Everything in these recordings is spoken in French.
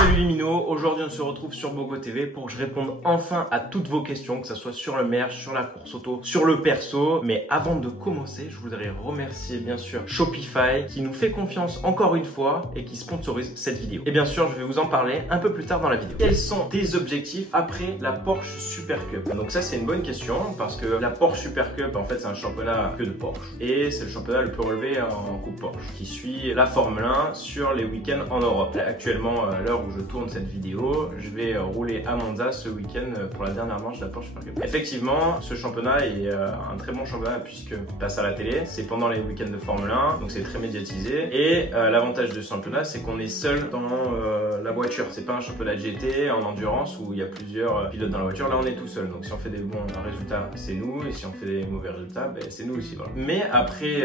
Salut les minots, aujourd'hui on se retrouve sur Bogo TV pour que je réponde enfin à toutes vos questions, que ce soit sur le merch, sur la course auto, sur le perso. Mais avant de commencer, je voudrais remercier bien sûr Shopify qui nous fait confiance encore une fois et qui sponsorise cette vidéo. Et bien sûr, je vais vous en parler un peu plus tard dans la vidéo. Quels sont tes objectifs après la Porsche Super Cup? Donc ça c'est une bonne question parce que la Porsche Super Cup en fait c'est un championnat que de Porsche et c'est le championnat le plus relevé en coupe Porsche qui suit la Formule 1 sur les week-ends en Europe. Actuellement, l'heure où je tourne cette vidéo, je vais rouler à Monza ce week-end pour la dernière manche de la Porsche Super Cup. Effectivement, ce championnat est un très bon championnat puisqu'il passe à la télé. C'est pendant les week-ends de Formule 1, donc c'est très médiatisé. Et l'avantage de ce championnat, c'est qu'on est seul dans la voiture. C'est pas un championnat de GT en endurance où il y a plusieurs pilotes dans la voiture. Là, on est tout seul. Donc si on fait des bons résultats, c'est nous. Et si on fait des mauvais résultats, ben, c'est nous aussi. Voilà. Mais après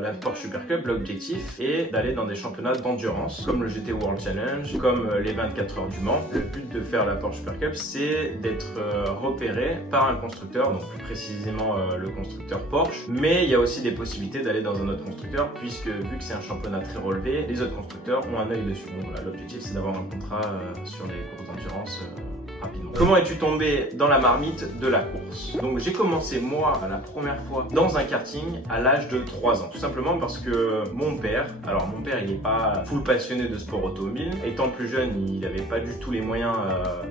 la Porsche Super Cup, l'objectif est d'aller dans des championnats d'endurance comme le GT World Challenge, comme les 24 heures du Mans. Le but de faire la Porsche Super Cup, c'est d'être repéré par un constructeur, donc plus précisément le constructeur Porsche. Mais il y a aussi des possibilités d'aller dans un autre constructeur, puisque vu que c'est un championnat très relevé, les autres constructeurs ont un œil dessus. Donc voilà, l'objectif c'est d'avoir un contrat sur les courses d'endurance rapidement. Comment es-tu tombé dans la marmite de la course? Donc j'ai commencé moi la première fois dans un karting à l'âge de 3 ans. Tout simplement parce que mon père il n'est pas full passionné de sport automobile. Étant plus jeune, il n'avait pas du tout les moyens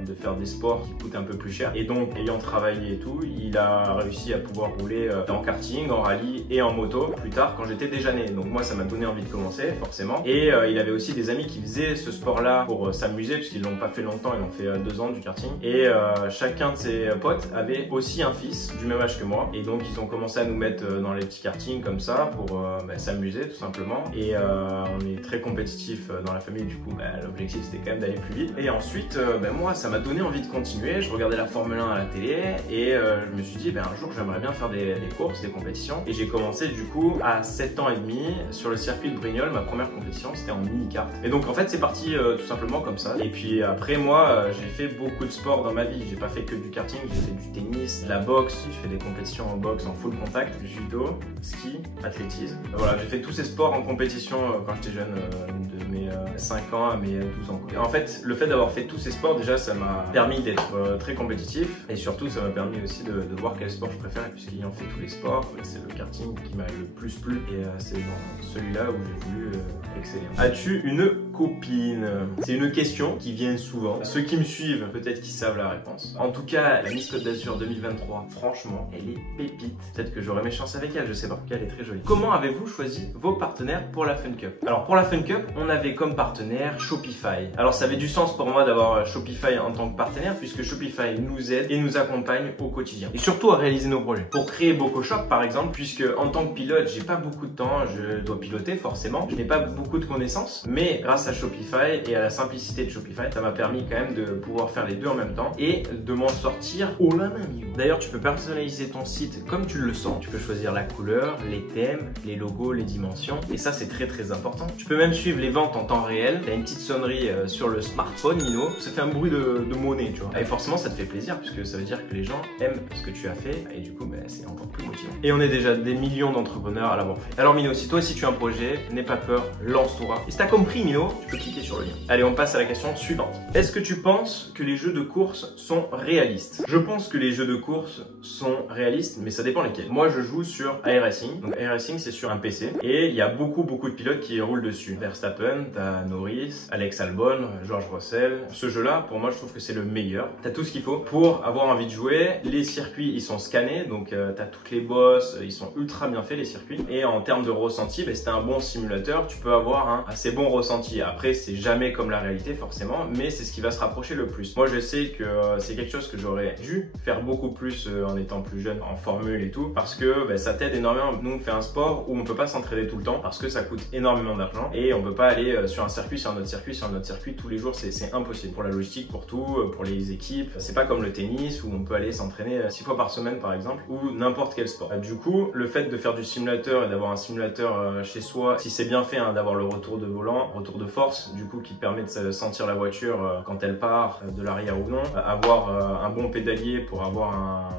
de faire des sports qui coûtent un peu plus cher. Et donc ayant travaillé et tout, il a réussi à pouvoir rouler en karting, en rallye et en moto plus tard quand j'étais déjà né. Donc moi ça m'a donné envie de commencer forcément. Et il avait aussi des amis qui faisaient ce sport là pour s'amuser puisqu'ils l'ont pas fait longtemps, ils ont fait 2 ans du karting. Et chacun de ses potes avait aussi un fils du même âge que moi. Et donc ils ont commencé à nous mettre dans les petits kartings comme ça pour s'amuser tout simplement. Et on est très compétitif dans la famille, du coup l'objectif c'était quand même d'aller plus vite. Et ensuite moi ça m'a donné envie de continuer. Je regardais la Formule 1 à la télé et je me suis dit un jour j'aimerais bien faire des courses, des compétitions. Et j'ai commencé du coup à 7 ans et demi sur le circuit de Brignoles. Ma première compétition c'était en mini-kart. Et donc en fait c'est parti tout simplement comme ça. Et puis après moi j'ai fait beaucoup de sport dans ma vie. J'ai pas fait que du karting, j'ai fait du tennis, de la boxe, j'ai fait des compétitions en boxe en full contact, judo, ski, athlétisme. Voilà, j'ai fait tous ces sports en compétition quand j'étais jeune, de mes 5 ans à mes 12 ans. Et en fait, le fait d'avoir fait tous ces sports, déjà, ça m'a permis d'être très compétitif et surtout, ça m'a permis aussi de voir quel sport je préfère puisqu'ayant fait tous les sports, c'est le karting qui m'a le plus plu et c'est dans celui-là où j'ai voulu exceller. As-tu une copine? C'est une question qui vient souvent. Ceux qui me suivent, peut-être qu'ils savent la réponse. En tout cas, la Miss Côte d'Azur 2023, franchement, elle est pépite. Peut-être que j'aurai mes chances avec elle, je sais pas. En tout cas, elle est très jolie. Comment avez-vous choisi vos partenaires pour la Fun Cup? Alors, pour la Fun Cup, on avait comme partenaire Shopify. Alors, ça avait du sens pour moi d'avoir Shopify en tant que partenaire puisque Shopify nous aide et nous accompagne au quotidien. Et surtout à réaliser nos projets. Pour créer BocoShop, par exemple, puisque en tant que pilote, j'ai pas beaucoup de temps, je dois piloter forcément. Je n'ai pas beaucoup de connaissances, mais grâce à Shopify et à la simplicité de Shopify, ça m'a permis quand même de pouvoir faire les deux en même temps et de m'en sortir au la même niveau. D'ailleurs, tu peux personnaliser ton site comme tu le sens. Tu peux choisir la couleur, les thèmes, les logos, les dimensions. Et ça, c'est très très important. Tu peux même suivre les ventes en temps réel. Tu as une petite sonnerie sur le smartphone, Nino. Ça fait un bruit de monnaie, tu vois. Et forcément, ça te fait plaisir puisque ça veut dire que les gens aiment ce que tu as fait. Et du coup, c'est encore plus motivant. Et on est déjà des millions d'entrepreneurs à l'avoir fait. Alors, Mino, si toi aussi tu as un projet, n'aie pas peur, lance-toi. Et si tu as compris, Mino, tu peux cliquer sur le lien. Allez, on passe à la question suivante. Est-ce que tu penses que les jeux de course sont réalistes? Je pense que les jeux de course sont réalistes, mais ça dépend lesquels. Moi, je joue sur iRacing. Donc, iRacing, c'est sur un PC. Et il y a beaucoup de pilotes qui roulent dessus. Verstappen, t'as Norris, Alex Albon, George Russell. Ce jeu-là, pour moi, je trouve que c'est le meilleur. T'as tout ce qu'il faut pour avoir envie de jouer. Les circuits, ils sont scannés. Donc, t'as toutes les bosses. Ils sont ultra bien faits, les circuits. Et en termes de ressenti, c'est un bon simulateur. Tu peux avoir un assez bon ressenti. Après, c'est jamais comme la réalité, forcément. Mais c'est ce qui va se rapprocher le plus. Moi, je sais que c'est quelque chose que j'aurais dû faire beaucoup plus en étant plus jeune en formule et tout parce que ça t'aide énormément. Nous on fait un sport où on peut pas s'entraîner tout le temps parce que ça coûte énormément d'argent et on peut pas aller sur un circuit, sur un autre circuit, sur un autre circuit tous les jours, c'est impossible pour la logistique, pour tout, pour les équipes. C'est pas comme le tennis où on peut aller s'entraîner 6 fois par semaine par exemple ou n'importe quel sport. Du coup le fait de faire du simulateur et d'avoir un simulateur chez soi, si c'est bien fait, d'avoir le retour de volant, retour de force du coup qui te permet de sentir la voiture quand elle part de l'arrière ou non, avoir un bon pédalier pour avoir un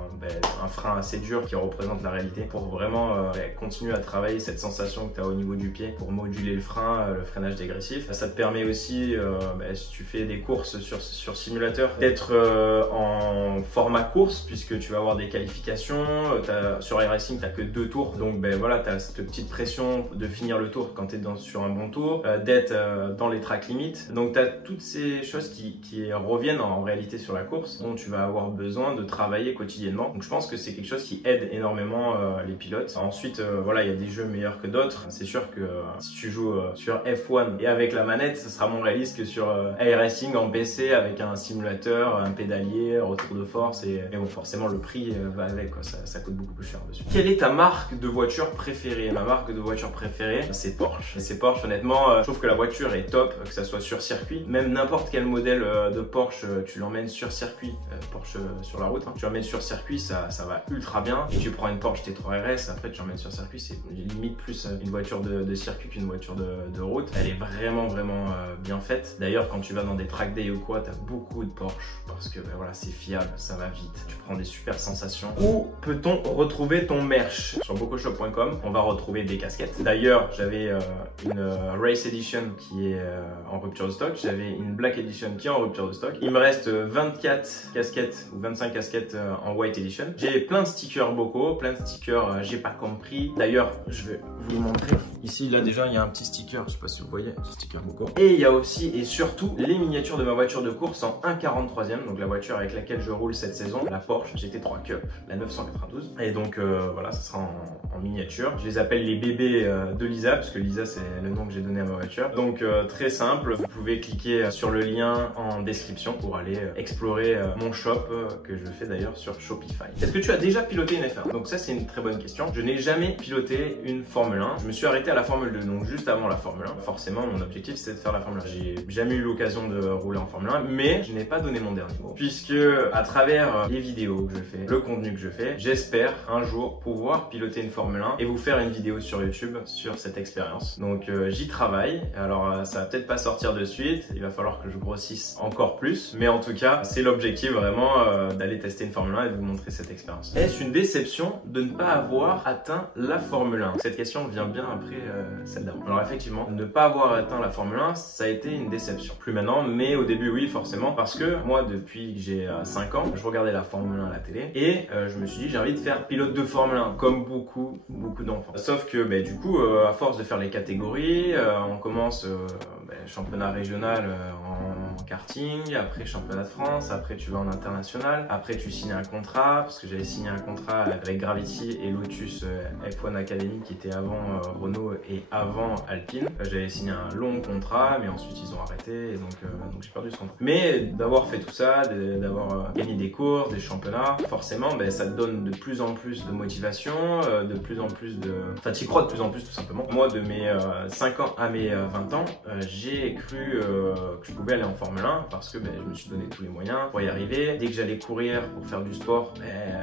un frein assez dur qui représente la réalité pour vraiment continuer à travailler cette sensation que tu as au niveau du pied pour moduler le frein, le freinage dégressif. Ça te permet aussi, si tu fais des courses sur simulateur, d'être en format course puisque tu vas avoir des qualifications. Sur iRacing, tu n'as que 2 tours. Donc voilà, tu as cette petite pression de finir le tour quand tu es sur un bon tour, d'être dans les track limits. Donc tu as toutes ces choses qui reviennent en réalité sur la course dont tu vas avoir besoin de travailler quotidiennement. Donc je pense que c'est quelque chose qui aide énormément les pilotes. Ensuite, voilà, il y a des jeux meilleurs que d'autres. C'est sûr que si tu joues sur F1 et avec la manette, ce sera moins réaliste que sur iRacing en PC avec un simulateur, un pédalier, retour de force mais bon, forcément le prix va avec, quoi. Ça coûte beaucoup plus cher dessus. Quelle est ta marque de voiture préférée? Ma marque de voiture préférée, c'est Porsche. C'est Porsche, honnêtement, je trouve que la voiture est top, que ça soit sur circuit. Même n'importe quel modèle de Porsche, tu l'emmènes sur circuit, Porsche sur la route, hein. Tu l'emmènes sur circuit, ça va ultra bien. Et tu prends une Porsche T3 RS, après tu l'emmènes sur circuit, c'est limite plus une voiture de circuit qu'une voiture de route. Elle est vraiment bien faite. D'ailleurs, quand tu vas dans des track day ou quoi, tu as beaucoup de Porsche parce que voilà, c'est fiable, ça va vite. Tu prends des super sensations. Où peut-on retrouver ton merch? Sur bocoshop.com, on va retrouver des casquettes. D'ailleurs, j'avais une Race Edition qui est en rupture de stock. J'avais une Black Edition qui est en rupture de stock. Il me reste 24 casquettes ou 25 casquettes en White Edition. J'ai plein de stickers Boco, plein de stickers j'ai pas compris. D'ailleurs, je vais vous les montrer. Ici, là déjà, il y a un petit sticker, je sais pas si vous voyez, un petit sticker Boco. Et il y a aussi et surtout les miniatures de ma voiture de course en 1/43e, donc la voiture avec laquelle je roule cette saison, la Porsche GT3 Cup, la 992. Et donc voilà, ça sera en miniature. Je les appelle les bébés de Lisa, parce que Lisa c'est le nom que j'ai donné à ma voiture. Donc très simple, vous pouvez cliquer sur le lien en description pour aller explorer mon shop que je fais d'ailleurs sur Shopify. Est-ce que tu as déjà piloté une F1? Donc ça c'est une très bonne question. Je n'ai jamais piloté une Formule 1. Je me suis arrêté à la Formule 2, donc juste avant la Formule 1. Forcément mon objectif c'est de faire la Formule 1. J'ai jamais eu l'occasion de rouler en Formule 1, mais je n'ai pas donné mon dernier mot. Puisque à travers les vidéos que je fais, le contenu que je fais, j'espère un jour pouvoir piloter une Formule 1 et vous faire une vidéo sur YouTube sur cette expérience. Donc j'y travaille. Alors ça va peut-être pas sortir de suite, il va falloir que je grossisse encore plus, mais en tout cas c'est l'objectif vraiment d'aller tester une Formule 1 et de vous montrer cette expérience. Est-ce une déception de ne pas avoir atteint la Formule 1? Cette question vient bien après celle d'avant. Alors effectivement, ne pas avoir atteint la Formule 1, ça a été une déception. Plus maintenant, mais au début oui forcément, parce que moi depuis que j'ai 5 ans, je regardais la Formule 1 à la télé et je me suis dit j'ai envie de faire pilote de Formule 1 comme beaucoup d'enfants. Sauf que du coup à force de faire les catégories, on commence championnat régional en karting, après championnat de France, après tu vas en international, après tu signes un contrat, parce que j'avais signé un contrat avec Gravity et Lotus F1 Academy qui était avant Renault et avant Alpine. J'avais signé un long contrat, mais ensuite ils ont arrêté et donc j'ai perdu ce contrat. Mais d'avoir fait tout ça, d'avoir gagné des courses, des championnats, forcément ça te donne de plus en plus de motivation, de plus en plus de... Enfin tu y crois de plus en plus tout simplement. Moi de mes 5 ans à mes 20 ans, j'ai cru que je pouvais aller en Formule 1 parce que je me suis donné tous les moyens pour y arriver. Dès que j'allais courir pour faire du sport,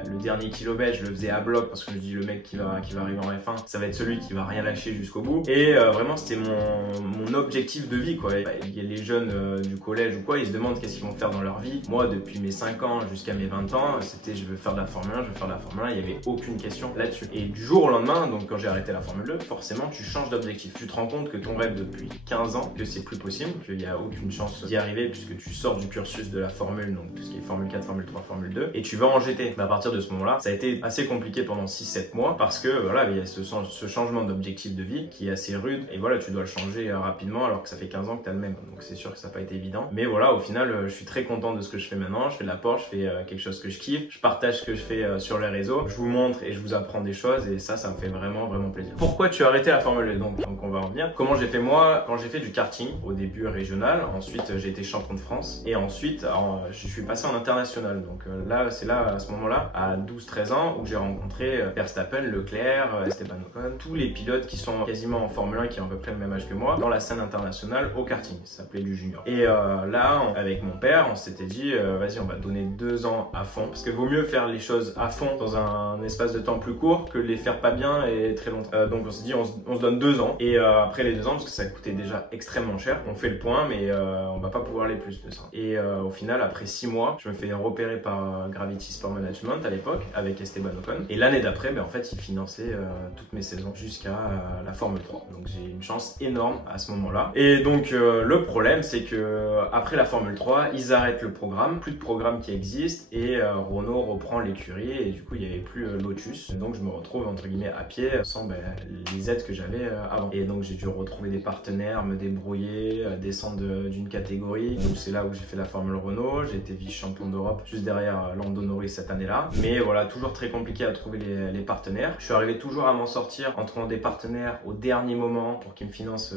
le dernier kilomètre je le faisais à bloc parce que je me dis le mec qui va arriver en F1, ça va être celui qui va rien lâcher jusqu'au bout. Et vraiment c'était mon objectif de vie quoi. Il y a les jeunes du collège ou quoi, ils se demandent qu'est-ce qu'ils vont faire dans leur vie. Moi depuis mes 5 ans jusqu'à mes 20 ans, c'était je veux faire de la Formule 1, je veux faire de la Formule 1, il n'y avait aucune question là-dessus. Et du jour au lendemain, donc quand j'ai arrêté la Formule 2, forcément tu changes d'objectif. Tu te rends compte que ton rêve depuis 15 ans, que c'est plus possible, qu'il n'y a aucune chance d'y arriver puisque tu sors du cursus de la Formule, donc tout ce qui est Formule 4, Formule 3, Formule 2, et tu vas en GT. À partir de ce moment-là, ça a été assez compliqué pendant 6-7 mois parce que voilà, il y a ce changement d'objectif de vie qui est assez rude et voilà, tu dois le changer rapidement alors que ça fait 15 ans que tu as le même. Donc c'est sûr que ça n'a pas été évident. Mais voilà, au final, je suis très content de ce que je fais maintenant. Je fais de la Porsche, je fais quelque chose que je kiffe, je partage ce que je fais sur les réseaux, je vous montre et je vous apprends des choses et ça me fait vraiment plaisir. Pourquoi tu as arrêté la Formule 2? Donc on va en venir. Comment j'ai fait moi quand j'ai fait du karting au début régional, ensuite j'ai été champion de France et ensuite je suis passé en international. Donc là c'est là à ce moment-là à 12-13 ans où j'ai rencontré Verstappen, Leclerc, Esteban Ocon, tous les pilotes qui sont quasiment en Formule 1 qui ont à peu près le même âge que moi dans la scène internationale au karting, ça s'appelait du junior. Et là avec mon père on s'était dit vas-y on va donner 2 ans à fond parce que vaut mieux faire les choses à fond dans un espace de temps plus court que les faire pas bien et très longtemps. Donc on s'est dit on se donne 2 ans et après les 2 ans parce que ça coûtait déjà extrêmement cher, on fait le point mais on va pas pouvoir aller plus de ça. Et au final, après 6 mois, je me fais repérer par Gravity Sport Management à l'époque avec Esteban Ocon. Et l'année d'après, en fait, il finançait toutes mes saisons jusqu'à la Formule 3. Donc j'ai une chance énorme à ce moment-là. Et donc le problème, c'est que après la Formule 3, ils arrêtent le programme, plus de programme qui existe, et Renault reprend l'écurie, et du coup il n'y avait plus Lotus. Donc je me retrouve entre guillemets à pied sans les aides que j'avais avant. Et donc j'ai dû retrouver des partenaires, me débrouiller, descendre d'une catégorie. Donc c'est là où j'ai fait la Formule Renault. J'ai été vice-champion d'Europe juste derrière Lando Norris cette année-là. Mais voilà, toujours très compliqué à trouver les partenaires. Je suis arrivé toujours à m'en sortir en trouvant des partenaires au dernier moment pour qu'ils me financent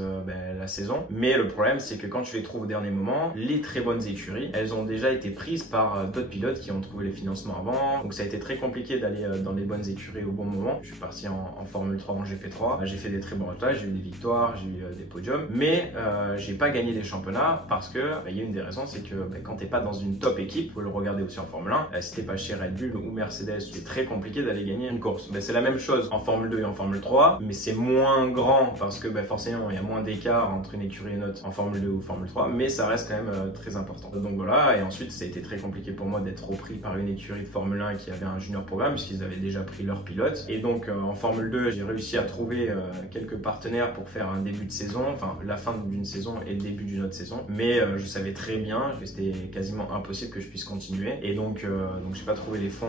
la saison. Mais le problème, c'est que quand tu les trouves au dernier moment, les très bonnes écuries, elles ont déjà été prises par d'autres pilotes qui ont trouvé les financements avant. Donc ça a été très compliqué d'aller dans les bonnes écuries au bon moment. Je suis parti en Formule 3, en GP3. J'ai fait des très bons résultats, j'ai eu des victoires, j'ai eu des podiums. Mais j'ai pas gagné des championnats parce que il y a une des raisons, c'est que quand t'es pas dans une top équipe, faut le regarder aussi en Formule 1, si t'es pas chez Red Bull ou Mercedes, c'est très compliqué d'aller gagner une course. C'est la même chose en Formule 2 et en Formule 3, mais c'est moins grand parce que forcément il y a moins d'écart entre une écurie et une autre en Formule 2 ou Formule 3, mais ça reste quand même très important. Donc voilà, et ensuite ça a été très compliqué pour moi d'être repris par une écurie de Formule 1 qui avait un junior programme puisqu'ils avaient déjà pris leur pilote. Et donc en Formule 2, j'ai réussi à trouver quelques partenaires pour faire un début de saison, enfin la fin d'une saison et le début d'une autre saison, mais je savais très bien que c'était quasiment impossible que je puisse continuer, et donc j'ai pas trouvé les fonds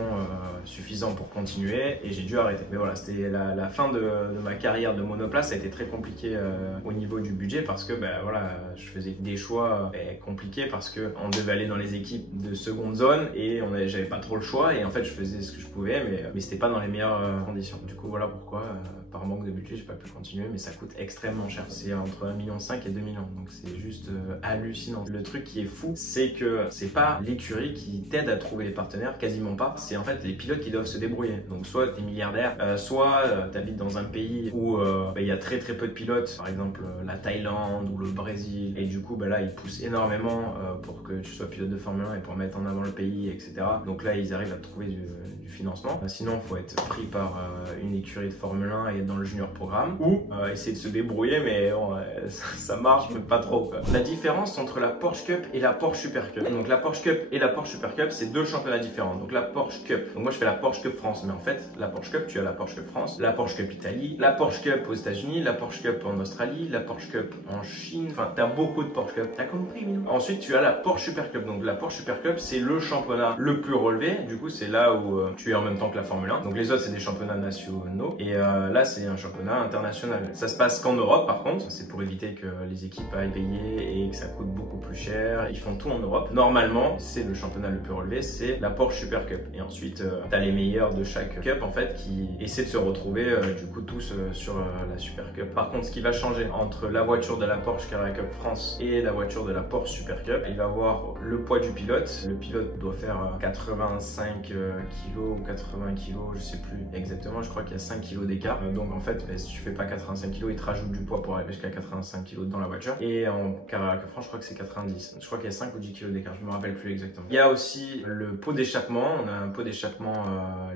suffisants pour continuer et j'ai dû arrêter. Mais voilà, c'était la fin de ma carrière de monoplace. Ça a été très compliqué au niveau du budget parce que voilà, je faisais des choix compliqués parce que on devait aller dans les équipes de seconde zone et j'avais pas trop le choix, et en fait je faisais ce que je pouvais, mais c'était pas dans les meilleures conditions. Du coup voilà pourquoi par manque de budget j'ai pas pu continuer, mais ça coûte extrêmement cher. C'est entre 1,5 million et 2 millions, donc c'est juste hallucinant. Le truc qui est fou, c'est que c'est pas l'écurie qui t'aide à trouver les partenaires, quasiment pas. C'est en fait les pilotes qui doivent se débrouiller. Donc soit t'es milliardaire, soit t'habites dans un pays où il y a très peu de pilotes, par exemple la Thaïlande ou le Brésil, et du coup là ils poussent énormément pour que tu sois pilote de Formule 1 et pour mettre en avant le pays, etc. Donc là ils arrivent à trouver du financement. Sinon il faut être pris par une écurie de Formule 1 et dans le junior programme, ou essayer de se débrouiller, mais bon, ça marche mais pas trop quoi. La différence entre la Porsche Cup et la Porsche Super Cup. Donc la Porsche Cup et la Porsche Super Cup, c'est deux championnats différents. Donc la Porsche Cup, donc moi je fais la Porsche Cup France, mais en fait la Porsche Cup, tu as la Porsche Cup France, la Porsche Cup Italie, la Porsche Cup aux États-Unis, la Porsche Cup en Australie, la Porsche Cup en Chine. Enfin, t'as beaucoup de Porsche Cup. T'as compris, Minou? Ensuite, tu as la Porsche Super Cup. Donc la Porsche Super Cup, c'est le championnat le plus relevé. Du coup, c'est là où tu es en même temps que la Formule 1. Donc les autres, c'est des championnats nationaux, et là, c'est un championnat international. Ça se passe qu'en Europe, par contre. C'est pour éviter que les équipes aillent payer et que ça coûte beaucoup plus cher. Ils font tout en Europe. Normalement, c'est le championnat le plus relevé, c'est la Porsche Super Cup. Et ensuite, tu as les meilleurs de chaque cup en fait qui essaient de se retrouver du coup tous sur la Super Cup. Par contre, ce qui va changer entre la voiture de la Porsche Carrera Cup France et la voiture de la Porsche Super Cup, il va avoir le poids du pilote. Le pilote doit faire 85 kg ou 80 kg, je sais plus exactement. Je crois qu'il y a 5 kg d'écart. Donc en fait, si tu fais pas 85 kg, il te rajoute du poids pour arriver jusqu'à 85 kg dans la voiture. Et en Carrera Cup France, je crois que c'est 90. Je crois qu'il y a 5 ou 10 kg d'écart, je me rappelle plus exactement. Il y a aussi le pot d'échappement. On a un pot d'échappement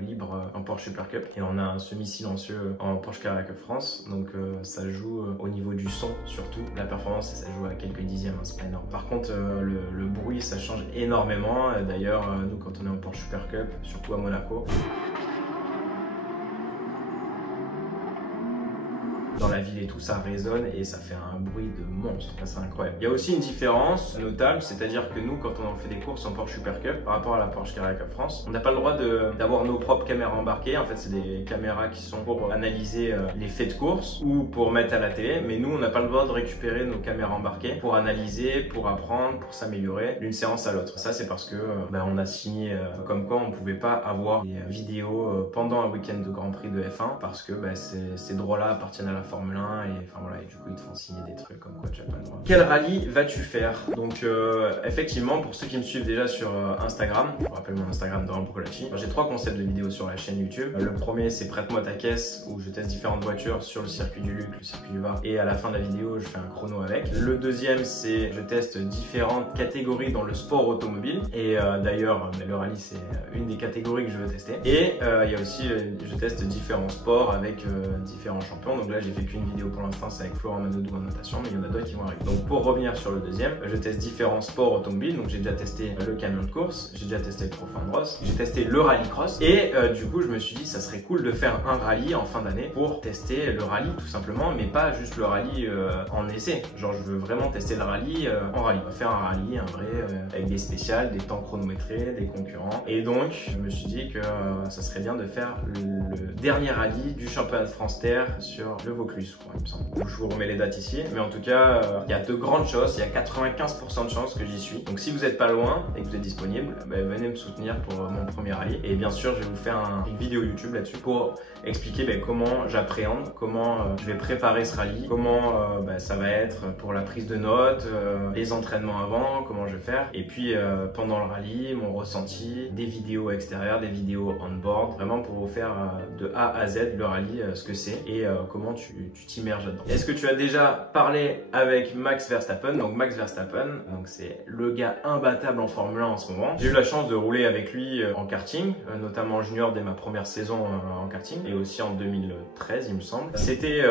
libre en Porsche Super Cup et on a un semi-silencieux en Porsche Carrera Cup France. Donc ça joue au niveau du son surtout. La performance, ça joue à quelques dixièmes, hein, c'est pas énorme. Par contre, le bruit, ça change énormément. D'ailleurs, nous, quand on est en Porsche Super Cup, surtout à Monaco, dans la ville et tout, ça résonne et ça fait un bruit de monstre, c'est incroyable. Il y a aussi une différence notable, c'est-à-dire que nous, quand on fait des courses en Porsche Super Cup par rapport à la Porsche Carrera Cup France, on n'a pas le droit d'avoir nos propres caméras embarquées. En fait, c'est des caméras qui sont pour analyser les faits de course ou pour mettre à la télé, mais nous, on n'a pas le droit de récupérer nos caméras embarquées pour analyser, pour apprendre, pour s'améliorer d'une séance à l'autre. Ça, c'est parce que on a signé comme quoi on pouvait pas avoir des vidéos pendant un week-end de Grand Prix de F1 parce que ces droits-là appartiennent à la Formule 1 et enfin voilà, et du coup ils te font signer des trucs comme quoi tu n'as pas le droit. Quel rallye vas-tu faire? Donc effectivement, pour ceux qui me suivent déjà sur Instagram, je vous rappelle mon Instagram Doran Procolaci, j'ai 3 concepts de vidéos sur la chaîne YouTube. Le premier, c'est prête-moi ta caisse, où je teste différentes voitures sur le circuit du Luc, le circuit du Var, et à la fin de la vidéo je fais un chrono avec. Le deuxième, c'est je teste différentes catégories dans le sport automobile, et d'ailleurs le rallye c'est une des catégories que je veux tester. Et il y a aussi je teste différents sports avec différents champions. Donc là j'ai fait qu'une vidéo pour l'instant, c'est avec Florent Manodou en natation, mais il y en a d'autres qui vont arriver. Donc pour revenir sur le deuxième, je teste différents sports automobiles. Donc j'ai déjà testé le camion de course, j'ai déjà testé le trophée en brosse, j'ai testé le rallycross et du coup je me suis dit ça serait cool de faire un rallye en fin d'année pour tester le rallye tout simplement, mais pas juste le rallye en essai. Genre je veux vraiment tester le rallye en rallye. On va faire un rallye, un vrai, avec des spéciales, des temps chronométrés, des concurrents. Et donc je me suis dit que ça serait bien de faire le dernier rallye du championnat de France Terre sur le Vaucluse, il me semble. Je vous remets les dates ici, mais en tout cas il y a de grandes chances, il y a 95% de chances que j'y suis. Donc si vous n'êtes pas loin et que vous êtes disponible, venez me soutenir pour mon premier rallye. Et bien sûr je vais vous faire une vidéo YouTube là-dessus pour expliquer comment j'appréhende, comment je vais préparer ce rallye, comment ça va être pour la prise de notes, les entraînements avant, comment je vais faire, et puis pendant le rallye, mon ressenti, des vidéos extérieures, des vidéos on-board, vraiment pour vous faire de A à Z le rallye, ce que c'est et comment tu t'immerges là-dedans. Est-ce que tu as déjà parlé avec Max Verstappen? Donc Max Verstappen, c'est le gars imbattable en Formule 1 en ce moment. J'ai eu la chance de rouler avec lui en karting, notamment en junior dès ma première saison en karting, et aussi en 2013 il me semble. C'était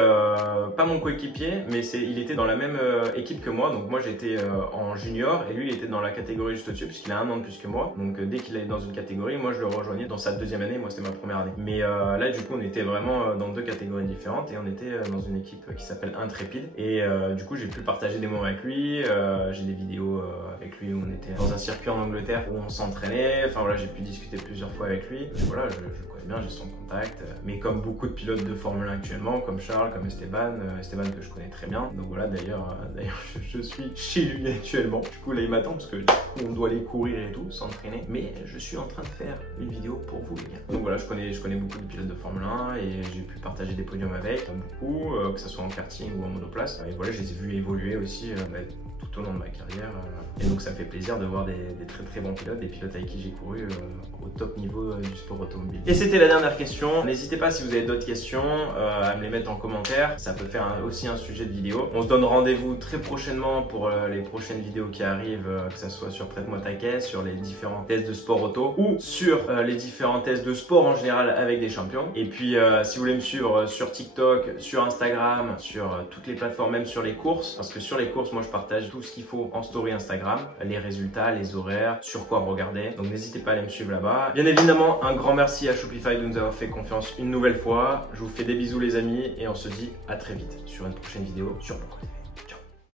pas mon coéquipier, mais il était dans la même équipe que moi. Donc moi j'étais en junior et lui il était dans la catégorie juste au-dessus puisqu'il a un an de plus que moi. Donc dès qu'il allait dans une catégorie, moi je le rejoignais dans sa deuxième année, moi c'était ma première année. Mais là du coup on était vraiment dans deux catégories différentes et on était dans une équipe qui s'appelle Intrépide. Et du coup j'ai pu partager des moments avec lui, j'ai des vidéos avec lui où on était dans un circuit en Angleterre où on s'entraînait. Enfin voilà, j'ai pu discuter plusieurs fois avec lui. Et voilà, je connais bien, j'ai son contact. Mais comme beaucoup de pilotes de Formule 1 actuellement, comme Charles, comme Esteban que je connais très bien. Donc voilà, d'ailleurs je suis chez lui actuellement. Du coup là il m'attend parce que du coup on doit aller courir et tout, s'entraîner. Mais je suis en train de faire une vidéo pour vous les gars. Donc voilà, je connais beaucoup de pilotes de Formule 1 et j'ai pu partager des podiums avec beaucoup, que ce soit en karting ou en monoplace. Et voilà, je les ai vus évoluer aussi tout au long de ma carrière. Et donc ça me fait plaisir de voir des très bons pilotes, des pilotes avec qui j'ai couru au top niveau du sport automobile. Et c'était la dernière question. N'hésitez pas si vous avez d'autres questions à me les mettre en commentaire. Ça peut faire aussi un sujet de vidéo. On se donne rendez-vous très prochainement pour les prochaines vidéos qui arrivent, que ce soit sur Prête-moi ta caisse, sur les différents tests de sport auto ou sur les différents tests de sport en général avec des champions. Et puis si vous voulez me suivre sur TikTok, sur Instagram, sur toutes les plateformes, même sur les courses, parce que sur les courses, moi je partage tout ce qu'il faut en story Instagram, les résultats, les horaires, sur quoi regarder. Donc n'hésitez pas à aller me suivre là-bas. Bien évidemment, un grand merci à Shopify de nous avoir fait confiance une nouvelle fois. Je vous fais des bisous les amis et on se dit à très vite sur une prochaine vidéo sur Pourquoi TV.